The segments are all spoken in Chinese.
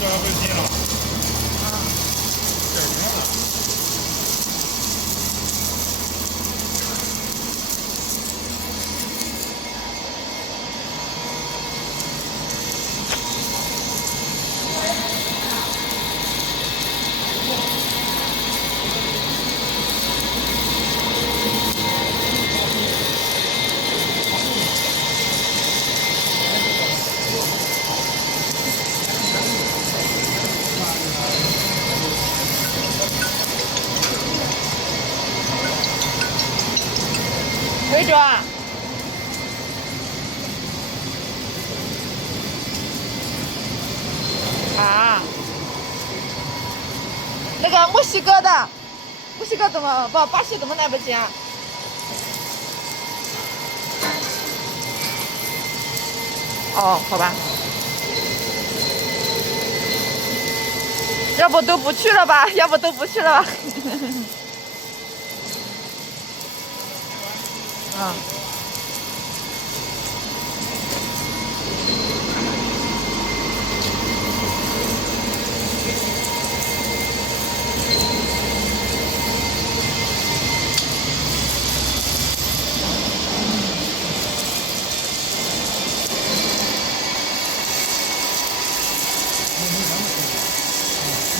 坐上飞机了。啊。这是什么？魏主啊，啊，那个墨西哥的，墨西哥怎么不？巴西怎么来不及啊？哦，好吧，要不都不去了吧？要不都不去了吧？啊。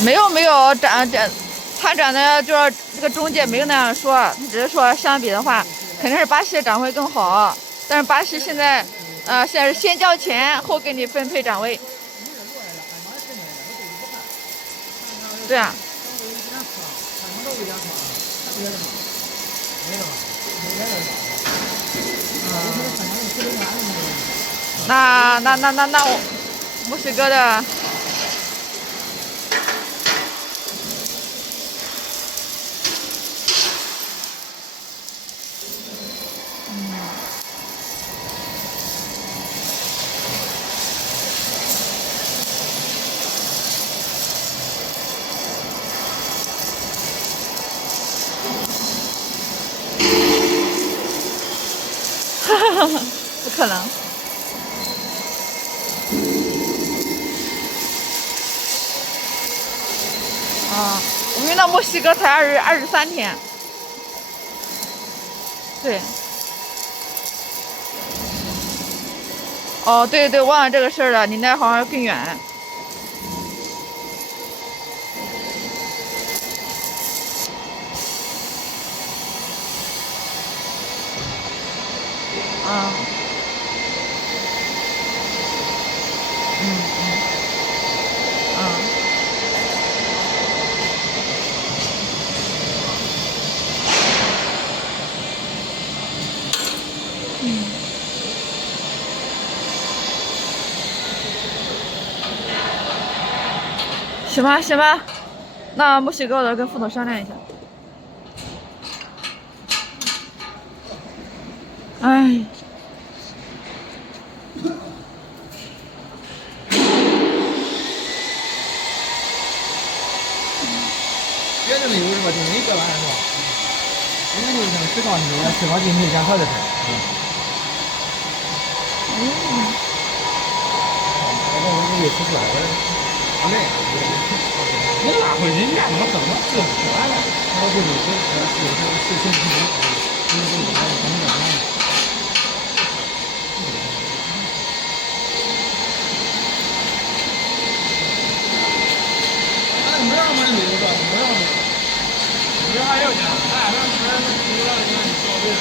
没有参展的，就是这个中介没有那样说，只是说相比的话，肯定是巴西的展会更好。但是巴西现在，现在是先交钱后给你分配展位。对啊。那我墨西哥的。不可能。啊，我们到墨西哥才23天。对。哦，对对，忘了这个事儿了，你那好像更远。啊。行吧，行吧，那墨西哥的跟副总商量一下。哎。别的没有是吧？就没这玩意儿是吧？我们就想知道你们吃好进去检查的事儿。我吃出来了，没，你拉回人家那么脏，这不完了。我不理解，是没让没留着，没让留。这还要讲，咱们不是留了，你说对了。